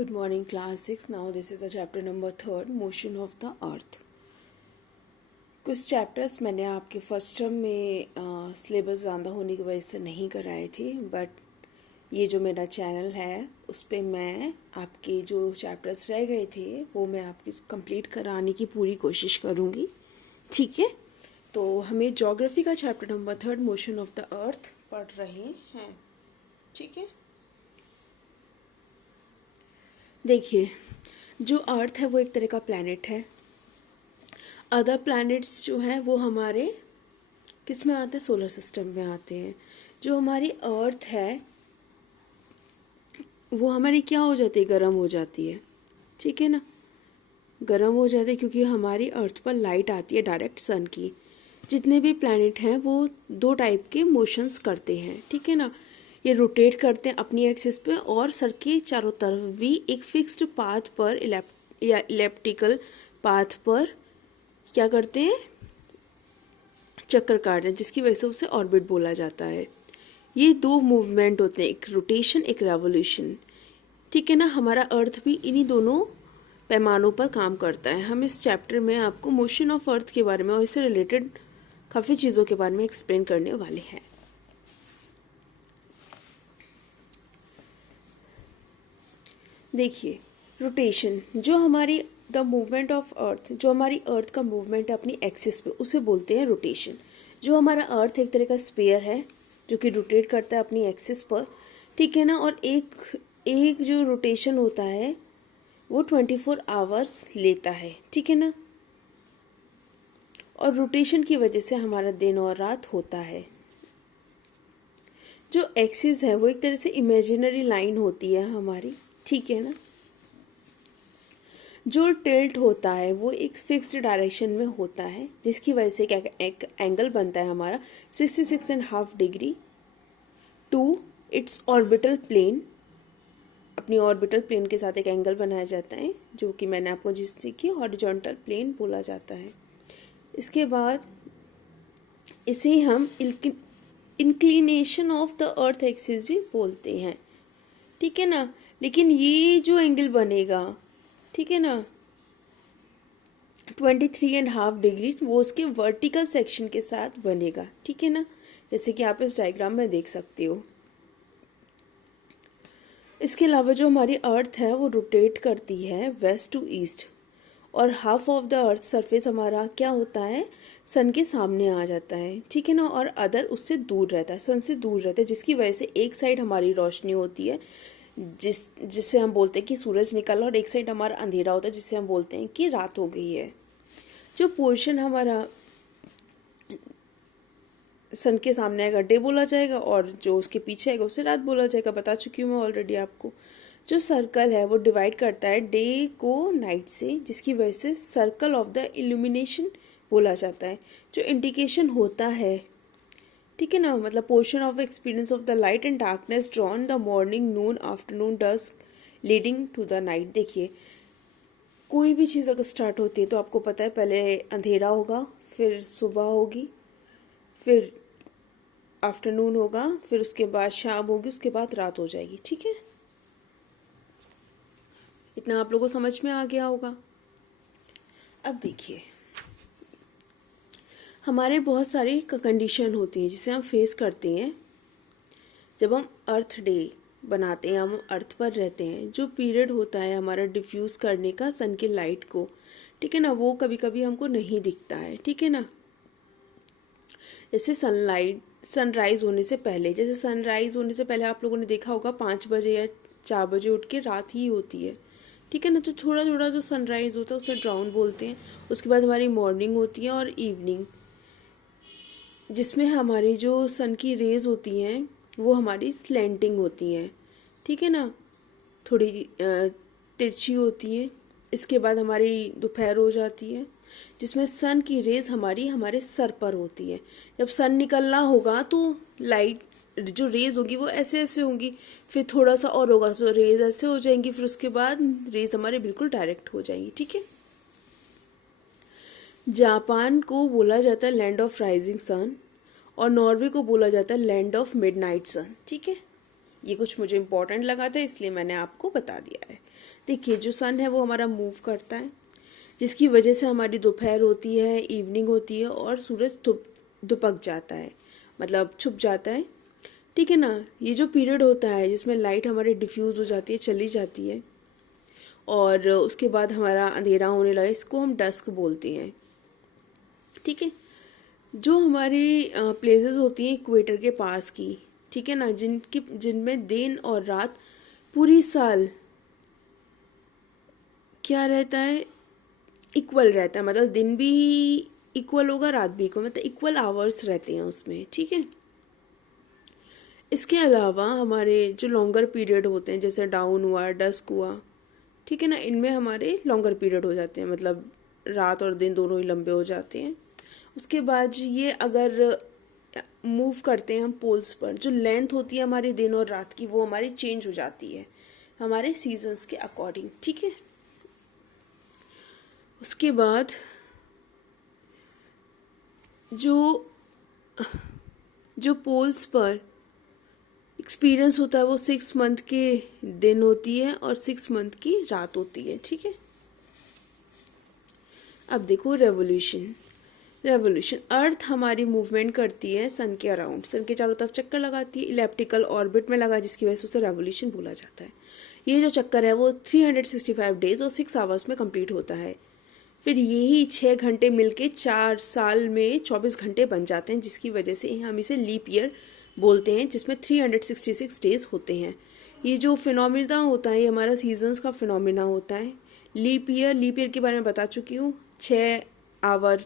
Good morning, class 6. Now, this is the chapter number 3, Motion of the Earth. कुछ chapters मैंने आपके first term में syllabus ज़्यादा होने की वजह से नहीं कराए थे, बट ये जो मेरा चैनल है उस पर मैं आपके जो चैप्टर्स रह गए थे वो मैं आपकी कंप्लीट कराने की पूरी कोशिश करूँगी. ठीक है, तो हमें ज्योग्राफी का chapter number 3, motion of the earth पढ़ रहे हैं. ठीक है, देखिए, जो अर्थ है वो एक तरह का प्लैनेट है. अदर प्लैनेट्स जो हैं वो हमारे किस में आते हैं? सोलर सिस्टम में आते हैं. जो हमारी अर्थ है वो हमारी क्या हो जाती है? गर्म हो जाती है. ठीक है ना, गर्म हो जाती है क्योंकि हमारी अर्थ पर लाइट आती है डायरेक्ट सन की. जितने भी प्लैनेट हैं वो दो टाइप के मोशंस करते हैं. ठीक है ना, ये रोटेट करते हैं अपनी एक्सिस पे और सर के चारों तरफ भी एक फिक्स्ड पाथ पर इलेप्टिकल पाथ पर क्या करते हैं? चक्कर काटते हैं, जिसकी वजह से उसे ऑर्बिट बोला जाता है. ये दो मूवमेंट होते हैं, एक रोटेशन एक रेवोल्यूशन. ठीक है ना, हमारा अर्थ भी इन्हीं दोनों पैमानों पर काम करता है. हम इस चैप्टर में आपको मोशन ऑफ अर्थ के बारे में और इससे रिलेटेड काफ़ी चीज़ों के बारे में एक्सप्लेन करने वाले हैं. देखिए, रोटेशन जो हमारी द मूवमेंट ऑफ अर्थ, जो हमारी अर्थ का मूवमेंट है अपनी एक्सिस पे, उसे बोलते हैं रोटेशन. जो हमारा अर्थ एक तरह का स्फीयर है जो कि रोटेट करता है अपनी एक्सिस पर. ठीक है ना, और एक जो रोटेशन होता है वो 24 आवर्स लेता है. ठीक है ना, और रोटेशन की वजह से हमारा दिन और रात होता है. जो एक्सिस है वो एक तरह से इमेजिनरी लाइन होती है हमारी. ठीक है ना, जो टिल्ट होता है वो एक फिक्स्ड डायरेक्शन में होता है, जिसकी वजह से क्या एक एंगल बनता है हमारा 66.5 degree to its orbital plane. अपनी ऑर्बिटल प्लेन के साथ एक एंगल बनाया जाता है जो कि मैंने आपको जिससे कि हॉरिजॉन्टल प्लेन बोला जाता है. इसके बाद इसे हम inclination of the earth axis भी बोलते हैं. ठीक है ना, लेकिन ये जो एंगल बनेगा, ठीक है ना, 23.5 डिग्री, वो उसके वर्टिकल सेक्शन के साथ बनेगा. ठीक है ना, जैसे कि आप इस डायग्राम में देख सकते हो. इसके अलावा जो हमारी अर्थ है वो रोटेट करती है वेस्ट टू ईस्ट, और half of the earth surface हमारा क्या होता है? सन के सामने आ जाता है. ठीक है ना, और अदर उससे दूर रहता है, सन से दूर रहता है, जिसकी वजह से एक साइड हमारी रोशनी होती है जिससे हम बोलते हैं कि सूरज निकला, और एक साइड हमारा अंधेरा होता है जिससे हम बोलते हैं कि रात हो गई है. जो पोर्शन हमारा सन के सामने आएगा डे बोला जाएगा, और जो उसके पीछे आएगा उसे रात बोला जाएगा. बता चुकी हूँ मैं ऑलरेडी आपको. जो सर्कल है वो डिवाइड करता है डे को नाइट से, जिसकी वजह से सर्कल ऑफ द इल्यूमिनेशन बोला जाता है. जो इंडिकेशन होता है, ठीक है ना, मतलब portion of experience of the light and darkness drawn the morning, noon, afternoon, dusk leading to the night. देखिए, कोई भी चीज़ अगर स्टार्ट होती है तो आपको पता है पहले अंधेरा होगा, फिर सुबह होगी, फिर आफ्टरनून होगा, फिर उसके बाद शाम होगी, उसके बाद रात हो जाएगी. ठीक है, इतना आप लोगों को समझ में आ गया होगा. अब देखिए, हमारे बहुत सारी कंडीशन होती हैं जिसे हम फेस करते हैं जब हम अर्थ डे बनाते हैं, हम अर्थ पर रहते हैं. जो पीरियड होता है हमारा डिफ्यूज़ करने का सन की लाइट को, ठीक है ना, वो कभी कभी हमको नहीं दिखता है. ठीक है ना, जैसे सनराइज होने से पहले, जैसे सनराइज होने से पहले आप लोगों ने देखा होगा 5 बजे या 4 बजे उठ के रात ही होती है. ठीक है ना, तो थोड़ा थोड़ा जो सनराइज होता है उसे डाउन बोलते हैं. उसके बाद हमारी मॉर्निंग होती है और इवनिंग, जिसमें हमारी जो सन की रेज होती हैं वो हमारी स्लैंटिंग होती हैं. ठीक है ना, थोड़ी तिरछी होती है. इसके बाद हमारी दोपहर हो जाती है जिसमें सन की रेज हमारे सर पर होती है. जब सन निकलना होगा तो लाइट जो रेज होगी वो ऐसे ऐसे होंगी, फिर थोड़ा सा और होगा तो रेज ऐसे हो जाएंगी, फिर उसके बाद रेज हमारे बिल्कुल डायरेक्ट हो जाएंगी. ठीक है, जापान को बोला जाता है लैंड ऑफ राइजिंग सन, और नॉर्वे को बोला जाता है लैंड ऑफ मिडनाइट सन. ठीक है, ये कुछ मुझे इम्पोर्टेंट लगा था इसलिए मैंने आपको बता दिया है। देखिए जो सन है वो हमारा मूव करता है, जिसकी वजह से हमारी दोपहर होती है, इवनिंग होती है और सूरज दुपक जाता है, मतलब छुप जाता है। ठीक है ना। ये जो पीरियड होता है जिसमें लाइट हमारी डिफ्यूज़ हो जाती है, चली जाती है, और उसके बाद हमारा अंधेरा होने लगा, इसको हम डस्क बोलते हैं। ठीक है। जो हमारी प्लेसेस होती हैं इक्वेटर के पास की, ठीक है ना, जिनमें दिन और रात पूरी साल क्या रहता है, इक्वल रहता है, मतलब दिन भी इक्वल होगा, रात भी इक्वल, मतलब इक्वल आवर्स रहते हैं उसमें। ठीक है। इसके अलावा हमारे जो लॉन्गर पीरियड होते हैं, जैसे डाउन हुआ, डस्क हुआ, ठीक है ना, इनमें हमारे लॉन्गर पीरियड हो जाते हैं, मतलब रात और दिन दोनों ही लंबे हो जाते हैं। उसके बाद ये अगर मूव करते हैं हम पोल्स पर, जो लेंथ होती है हमारी दिन और रात की, वो हमारी चेंज हो जाती है हमारे सीजन्स के अकॉर्डिंग। ठीक है। उसके बाद जो जो पोल्स पर एक्सपीरियंस होता है वो 6 मंथ के दिन होती है और 6 मंथ की रात होती है। ठीक है। अब देखो रेवोल्यूशन अर्थ हमारी मूवमेंट करती है सन के अराउंड, सन के चारों तरफ चक्कर लगाती है, इलेप्टिकल ऑर्बिट में लगा, जिसकी वजह से उसे रेवोल्यूशन बोला जाता है। ये जो चक्कर है वो 365 डेज और 6 आवर्स में कंप्लीट होता है। फिर यही 6 घंटे मिलके 4 साल में 24 घंटे बन जाते हैं, जिसकी वजह से हम इसे लीप ईयर बोलते हैं, जिसमें 366 डेज होते हैं। ये जो फिनोमिना होता है ये हमारा सीजन्स का फिनोमिना होता है। लीप ईयर के बारे में बता चुकी हूँ। 6 आवर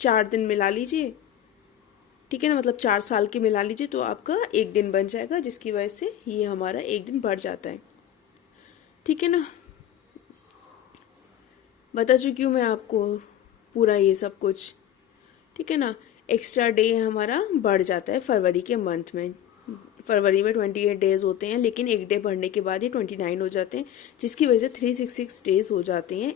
4 दिन मिला लीजिए, ठीक है ना, मतलब 4 साल के मिला लीजिए तो आपका एक दिन बन जाएगा, जिसकी वजह से ये हमारा एक दिन बढ़ जाता है। ठीक है ना। बता चुकी हूँ मैं आपको पूरा ये सब कुछ। ठीक है ना। एक्स्ट्रा डे हमारा बढ़ जाता है फरवरी के मंथ में। फरवरी में 28 डेज होते हैं, लेकिन एक डे बढ़ने के बाद ये 29 हो जाते हैं, जिसकी वजह से 366 डेज हो जाते हैं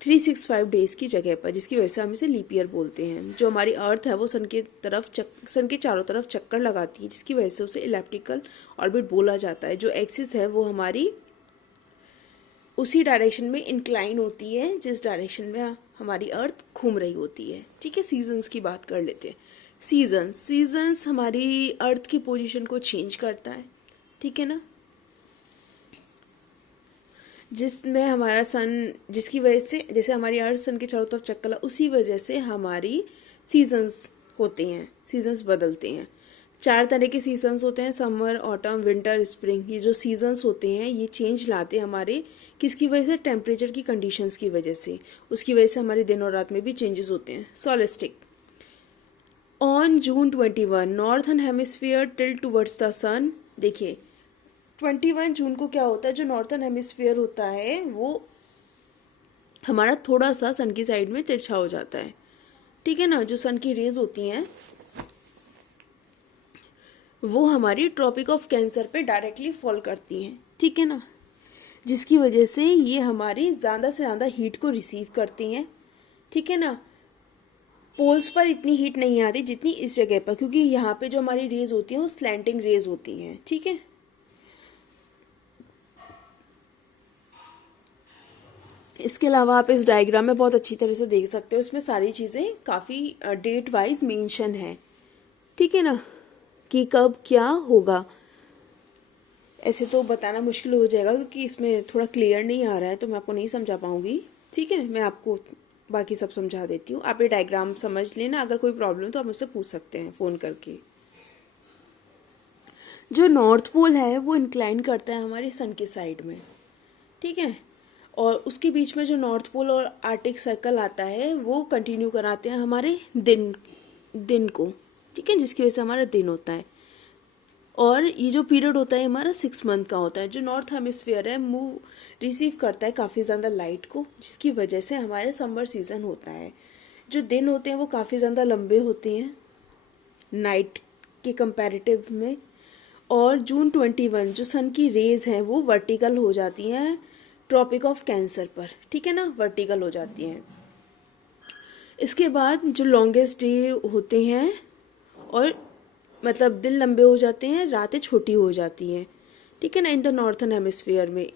365 डेज की जगह पर, जिसकी वजह से हम इसे लीप ईयर बोलते हैं। जो हमारी अर्थ है वो सन के चारों तरफ चक्कर लगाती है, जिसकी वजह से उसे इलेप्टिकल ऑर्बिट बोला जाता है। जो एक्सिस है वो हमारी उसी डायरेक्शन में इंक्लाइन होती है जिस डायरेक्शन में हमारी अर्थ घूम रही होती है। ठीक है। सीजन्स की बात कर लेते हैं। सीजन्स हमारी अर्थ की पोजीशन को चेंज करता है। ठीक है ना। जिसमें हमारा सन, जिसकी वजह से जैसे हमारी अर्थ सन के चारों तरफ चक्कर, उसी वजह से हमारी सीजन्स होते हैं, सीजन्स बदलते हैं। 4 तरह के सीजन्स होते हैं, समर, ऑटम, विंटर, स्प्रिंग। ये जो सीजन्स होते हैं ये चेंज लाते हैं हमारे किसकी वजह से, टेम्परेचर की कंडीशंस की वजह से। उसकी वजह से हमारे दिन और रात में भी चेंजेस होते हैं। Solstice on June 21 northern hemisphere tilt towards the sun. देखिए 21 जून को क्या होता है, जो नॉर्थन हेमिस्फीयर होता है वो हमारा थोड़ा सा सन की साइड में तिरछा हो जाता है। ठीक है ना। जो सन की रेज होती हैं वो हमारी ट्रॉपिक ऑफ कैंसर पे डायरेक्टली फॉल करती हैं। ठीक है ना। जिसकी वजह से ये हमारी ज़्यादा से ज़्यादा हीट को रिसीव करती हैं। ठीक है ना। पोल्स पर इतनी हीट नहीं आती जितनी इस जगह पर, क्योंकि यहाँ पे जो हमारी रेज होती हैं वो स्लैंटिंग रेज होती हैं। ठीक है। इसके अलावा आप इस डायग्राम में बहुत अच्छी तरह से देख सकते हो, इसमें सारी चीज़ें काफ़ी डेट वाइज मेंशन है। ठीक है ना, कि कब क्या होगा। ऐसे तो बताना मुश्किल हो जाएगा क्योंकि इसमें थोड़ा क्लियर नहीं आ रहा है, तो मैं आपको नहीं समझा पाऊंगी। ठीक है। मैं आपको बाकी सब समझा देती हूँ, आप ये डायग्राम समझ लेना। अगर कोई प्रॉब्लम तो आप मुझसे पूछ सकते हैं फ़ोन करके। जो नॉर्थ पोल है वो इंक्लाइन करता है हमारी सन की साइड में। ठीक है। और उसके बीच में जो नॉर्थ पोल और आर्टिक सर्कल आता है वो कंटिन्यू कराते हैं हमारे दिन को। ठीक है। जिसकी वजह से हमारा दिन होता है। और ये जो पीरियड होता है हमारा 6 मंथ का होता है। जो नॉर्थ हेमिस्फीयर है मूव रिसीव करता है काफ़ी ज़्यादा लाइट को, जिसकी वजह से हमारे समर सीज़न होता है। जो दिन होते हैं वो काफ़ी ज़्यादा लंबे होते हैं नाइट के कंपैरेटिव में। और जून 21 जो सन की रेज हैं वो वर्टिकल हो जाती हैं ट्रॉपिक ऑफ कैंसर पर। ठीक है ना, वर्टिकल हो जाती हैं। इसके बाद जो लॉन्गेस्ट डे होते हैं और मतलब दिन लंबे हो जाते हैं, रातें छोटी हो जाती हैं, ठीक है ना। इन द नॉर्थन हेमिस्फीयर में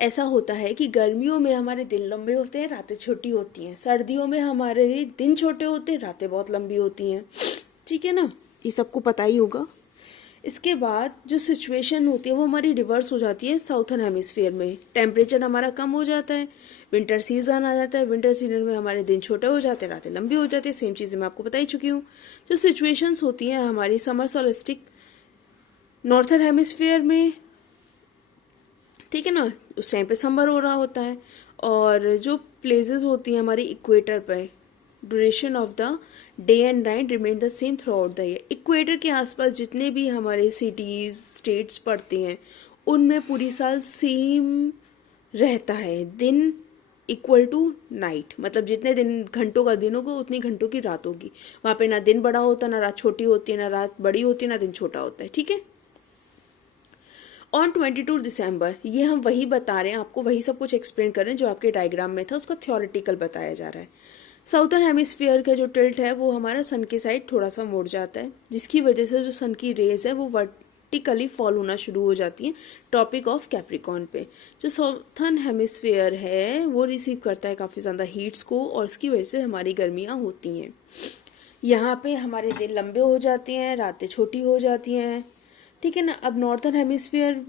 ऐसा होता है कि गर्मियों में हमारे दिन लंबे होते हैं, रातें छोटी होती हैं। सर्दियों में हमारे दिन छोटे होते हैं, रातें बहुत लंबी होती हैं, ठीक है ना। ये सबको पता ही होगा। इसके बाद जो सिचुएशन होती है वो हमारी रिवर्स हो जाती है साउथर्न हेमिस्फीयर में। टेम्परेचर हमारा कम हो जाता है, विंटर सीजन आ जाता है। विंटर सीजन में हमारे दिन छोटे हो जाते हैं, रातें लंबी हो जाती है। सेम चीज़ें मैं आपको बता ही चुकी हूँ। जो सिचुएशंस होती हैं हमारी समर सोलिस्टिक नॉर्थर्न हेमिस्फीयर में, ठीक है ना, उस टाइम पे समर हो रहा होता है। और जो प्लेसेस होती हैं हमारी इक्वेटर पे, duration of the day and night remain the same through out the year. Equator के आसपास जितने भी हमारे सिटीज स्टेट्स पड़ते हैं उनमें पूरी साल सेम रहता है, दिन इक्वल टू नाइट। मतलब जितने दिन घंटों का दिन होगा उतनी घंटों की रात होगी। वहाँ पे ना दिन बड़ा होता, ना रात छोटी होती है, ना रात बड़ी होती है, ना दिन छोटा होता है, ठीक है। ऑन 22 दिसंबर, ये हम वही बता रहे हैं आपको, वही सब कुछ एक्सप्लेन कर रहे हैं जो आपके डायग्राम में था, उसका थ्योरेटिकल बताया जा रहा है। साउथर्न हेमिस्फीयर का जो टिल्ट है वो हमारा सन के साइड थोड़ा सा मुड़ जाता है, जिसकी वजह से जो सन की रेज है वो वर्टिकली फॉल होना शुरू हो जाती है टॉपिक ऑफ कैप्रिकॉन पे। जो साउथर्न हेमिस्फीयर है वो रिसीव करता है काफ़ी ज़्यादा हीट्स को, और इसकी वजह से हमारी गर्मियाँ होती हैं। यहाँ पे हमारे दिन लंबे हो जाते हैं, रातें छोटी हो जाती हैं, ठीक है ना। अब नॉर्थर्न हेमिस्फीयर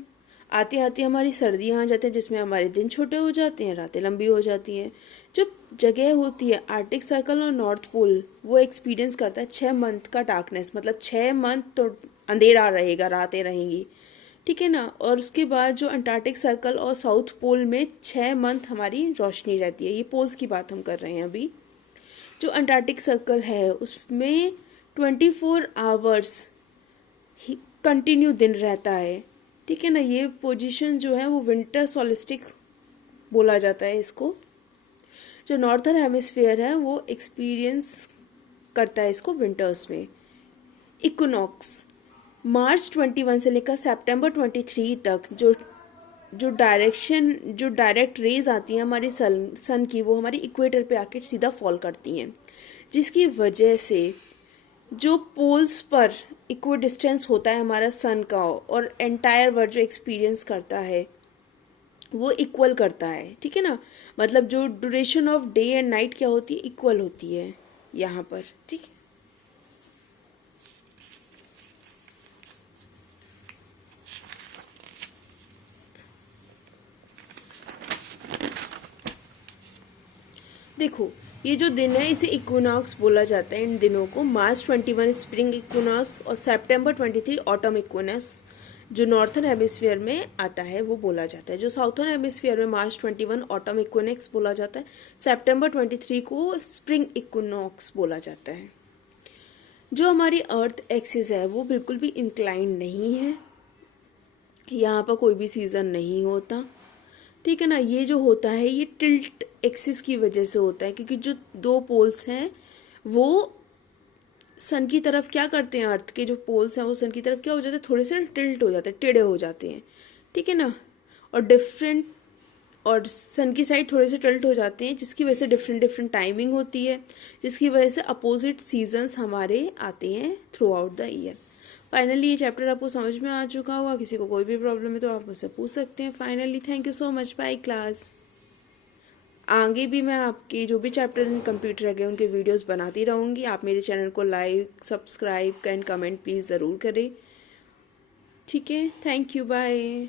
आते आते हमारी सर्दियाँ आ जाती हैं, जिसमें हमारे दिन छोटे हो जाते हैं, रातें लंबी हो जाती हैं। जो जगह होती है आर्टिक सर्कल और नॉर्थ पोल, वो एक्सपीरियंस करता है 6 मंथ का डार्कनेस। मतलब 6 मंथ तो अंधेरा रहेगा, रातें रहेंगी, ठीक है ना। और उसके बाद जो अंटार्कटिक सर्कल और साउथ पोल में 6 मंथ हमारी रोशनी रहती है। ये पोल्स की बात हम कर रहे हैं अभी। जो अंटार्कटिक सर्कल है उसमें 24 आवर्स कंटिन्यू दिन रहता है, ठीक है ना। ये पोजीशन जो है वो विंटर सोलिस्टिक बोला जाता है इसको। जो नॉर्थर्न हेमिस्फीयर है वो एक्सपीरियंस करता है इसको विंटर्स में। इक्विनॉक्स मार्च 21 से लेकर सितंबर 23 तक जो जो डायरेक्ट रेज आती हैं हमारी सन की, वो हमारी इक्वेटर पे आके सीधा फॉल करती हैं, जिसकी वजह से जो पोल्स पर इक्वल डिस्टेंस होता है हमारा सन का, और एंटायर वर्ल्ड जो एक्सपीरियंस करता है वो इक्वल करता है, ठीक है ना। मतलब जो duration of day and night क्या होती है, इक्वल होती है यहाँ पर, ठीक है। देखो ये जो दिन है इसे इक्विनॉक्स बोला जाता है। इन दिनों को मार्च 21 स्प्रिंग इक्विनॉक्स और सितंबर 23 ऑटम इक्विनॉक्स जो नॉर्थर्न हेमिस्फीयर में आता है वो बोला जाता है। जो साउथर्न हेमिस्फीयर में मार्च 21 ऑटम इक्विनॉक्स बोला जाता है, सितंबर 23 को स्प्रिंग इक्विनॉक्स बोला जाता है। जो हमारी अर्थ एक्सिस है वो बिल्कुल भी इंक्लाइन नहीं है, यहाँ पर कोई भी सीज़न नहीं होता, ठीक है ना। ये जो होता है ये टिल्ट एक्सिस की वजह से होता है, क्योंकि जो दो पोल्स हैं वो सन की तरफ क्या करते हैं, अर्थ के जो पोल्स हैं वो सन की तरफ क्या हो जाते हैं, थोड़े से टिल्ट हो जाते हैं, टेढ़े हो जाते हैं, ठीक है ना। और सन की साइड थोड़े से टिल्ट हो जाते हैं, जिसकी वजह से डिफरेंट डिफरेंट टाइमिंग होती है, जिसकी वजह से अपोजिट सीजन्स हमारे आते हैं through out the year. Finally ये चैप्टर आपको समझ में आ चुका होगा। किसी को कोई भी प्रॉब्लम है तो आप मुझसे पूछ सकते हैं। Finally thank you so much, bye class. आगे भी मैं आपके जो भी चैप्टर कंप्लीट रह गए उनके वीडियोस बनाती रहूँगी। आप मेरे चैनल को like, subscribe and comment please ज़रूर करें, ठीक है। Thank you, bye.